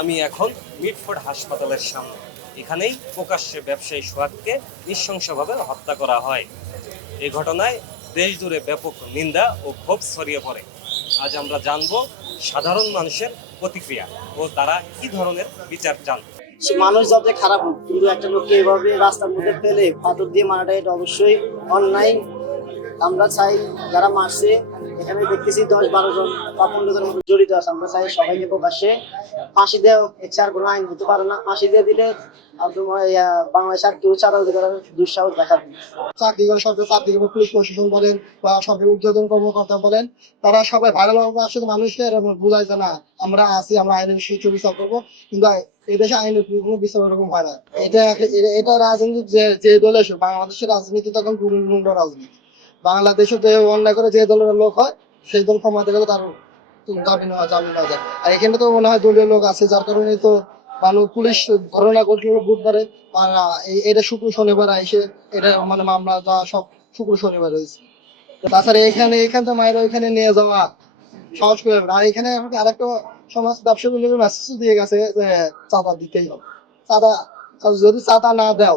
আমি এখন মিটফোর্ড হাসপাতালের সামনে। এখানেই প্রকাশ্যে ব্যবসায়ী সোহাগকে নৃশংসভাবে হত্যা করা হয়। এই ঘটনায় দেশ জুড়ে ব্যাপক নিন্দা ও ক্ষোভ ছড়িয়ে পড়ে। আজ আমরা জানব সাধারণ মানুষের প্রতিক্রিয়া ও তারা কি ধরনের বিচার চান। মানুষ যাতে খারাপ হোক, কিন্তু একটা লোককে এভাবে রাস্তার মধ্যে ফেলে, পাথর দিয়ে মারাটা এটা অবশ্যই অন্যায়। আমরা চাই যারা মারছে এখানে দেখতেছি দশ বারো জন বা পনেরো জন জড়িত আছে। আমরা চাই সবাইকে প্রকাশ্যে ফাঁসি দেওয়া এছাড়া কোনো আইন হতে পারে না। ফাঁসি দিয়ে দিলে বাংলাদেশ কেউ বলেন বা কর্মকর্তা বলেন, তারা সবাই আসলে বোঝায় যে না, আমরা আছি, আমরা আইনের করব। কিন্তু আইনের হয় না। এটা এটা- রাজনীতি যে যে বাংলাদেশের রাজনীতি তখন রাজনীতি। বাংলাদেশে যে অন্যায় করে যে দলের লোক হয়, সেই দল ক্ষমতা গেলে তার জামিন হয় জামিন হওয়া যায়। আর এখানে তো মনে হয় দলীয় লোক আছে, যার কারণে তো মানুষ পুলিশ ঘটনা ঘটলো বুধবারে এটা শুক্র শনিবার এসে এটা মানে মামলা যা সব শুক্র শনিবার হয়েছে। তাছাড়া এখানে, এখান থেকে মায়ের ওইখানে নিয়ে যাওয়া সহজ করে আর এখানে আমাকে আরেকটা সমাজ ব্যবসা মেসেজ দিয়ে গেছে যে, চাঁদা দিতেই হবে। চাঁদা, যদি চাঁদা না দাও,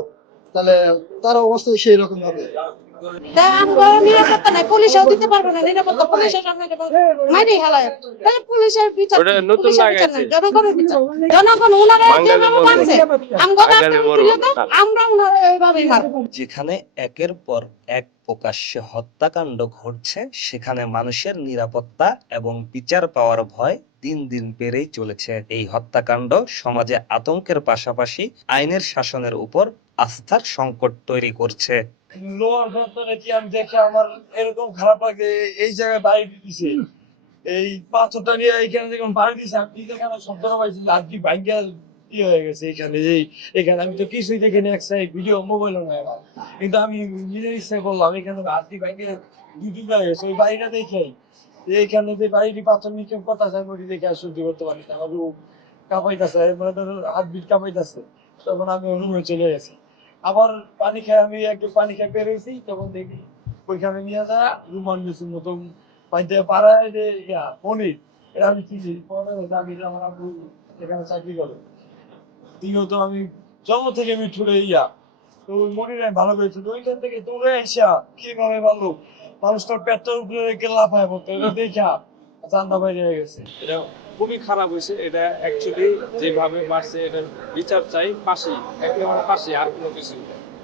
তাহলে তার অবস্থা সেই রকম হবে। তা নিরাপত্তা নাই পুলিশও দিতে পারবে না নিরাপত্তা পুলিশের সামনে দেবো হেলায়। পুলিশের বিচার পুলিশের বিচার নাই, জনগণের বিচার। জনগণ উনারা যেভাবে মরবে। মারছে আমগো বাঙালি মরবে। আমরা উনারা এইভাবেই মারবো যেখানে একের পর এক প্রকাশ্যে হত্যাকাণ্ড ঘটছে সেখানে মানুষের নিরাপত্তা এবং বিচার পাওয়ার ভয় দিন দিন বেড়েই চলেছে। এই হত্যাকাণ্ড সমাজে আতঙ্কের পাশাপাশি আইনের শাসনের উপর আস্থার সংকট তৈরি করছে। লোয়ার কি আমি দেখে আমার এরকম খারাপ লাগে এই জায়গায় বাড়ি দিছে এই পাথরটা নিয়ে এখানে যখন বাড়ি দিছে। আপনি পাইছি আর কি হয়ে গেছে এখানে। এখানে আমি তো কিছুই দেখিনি। এক সাইড ভিডিও কিন্তু আমি নিজের ইচ্ছায় বললাম, এখানে হাতি ভাঙ্গে দুটি হয়ে গেছে ওই বাড়িটা দেখে। এইখানে যে বাড়িটি পাথর নিচে কথা বলি দেখে আর সহ্য করতে পারি কাঁপাইতেছে। মানে হাত বিট কাঁপাইতেছে। তখন আমি রুমে চলে গেছি। আবার পানি খাই আমি একটু পানি খাই বেরোইছি তখন দেখি ওইখানে নিয়ে যা রুমান মিসুর মতন পাইতে পাড়ায় যে ইয়া, পনির। এটা আমি চিনি আমি আমার আব্বু এখানে চাকরি করে। দ্বিতীয়ত আমি জন্ম থেকে আমি ঠুলে ইয়া। তো ওই মনির আমি ভালো করে ছিল ওইখান থেকে দৌড়ে আইসা কীভাবে ভালো মানুষটার পেটটার উপরে রেখে লাফায় পড়তো, এটা দেখা চান্দা বাইরে হয়ে গেছে। এটা খুবই খারাপ হয়েছে। এটা অ্যাকচুয়ালি যেভাবে মারছে, এটা বিচার চাই পাশে একেবারে পাশে আর কোনো কিছু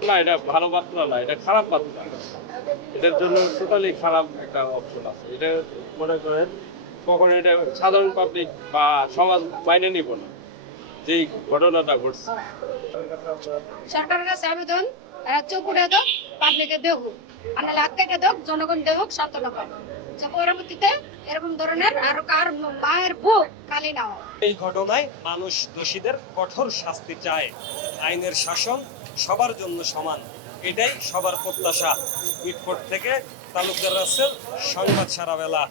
না। এটা ভালো বার্তা না, এটা খারাপ বার্তা। এটার জন্য টোটালি খারাপ একটা অপশন আছে। এটা মনে করেন, কখন এটা সাধারণ পাবলিক বা সমাজ মাইনে নিব না, যেই ঘটনাটা ঘটছে। সরকারের কাছে আবেদন চোখ উড়ে দাও পাবলিকে দেব আর হাত দাও জনগণ দেব সতর্ক করো পরবর্তীতে এরকম ধরনের আরও কার মায়ের কালি এই ঘটনায় মানুষ দোষীদের কঠোর শাস্তি চায়। আইনের শাসন সবার জন্য সমান। এটাই সবার প্রত্যাশা। থেকে তালুকদার রাসেল, সংবাদ সারা বেলা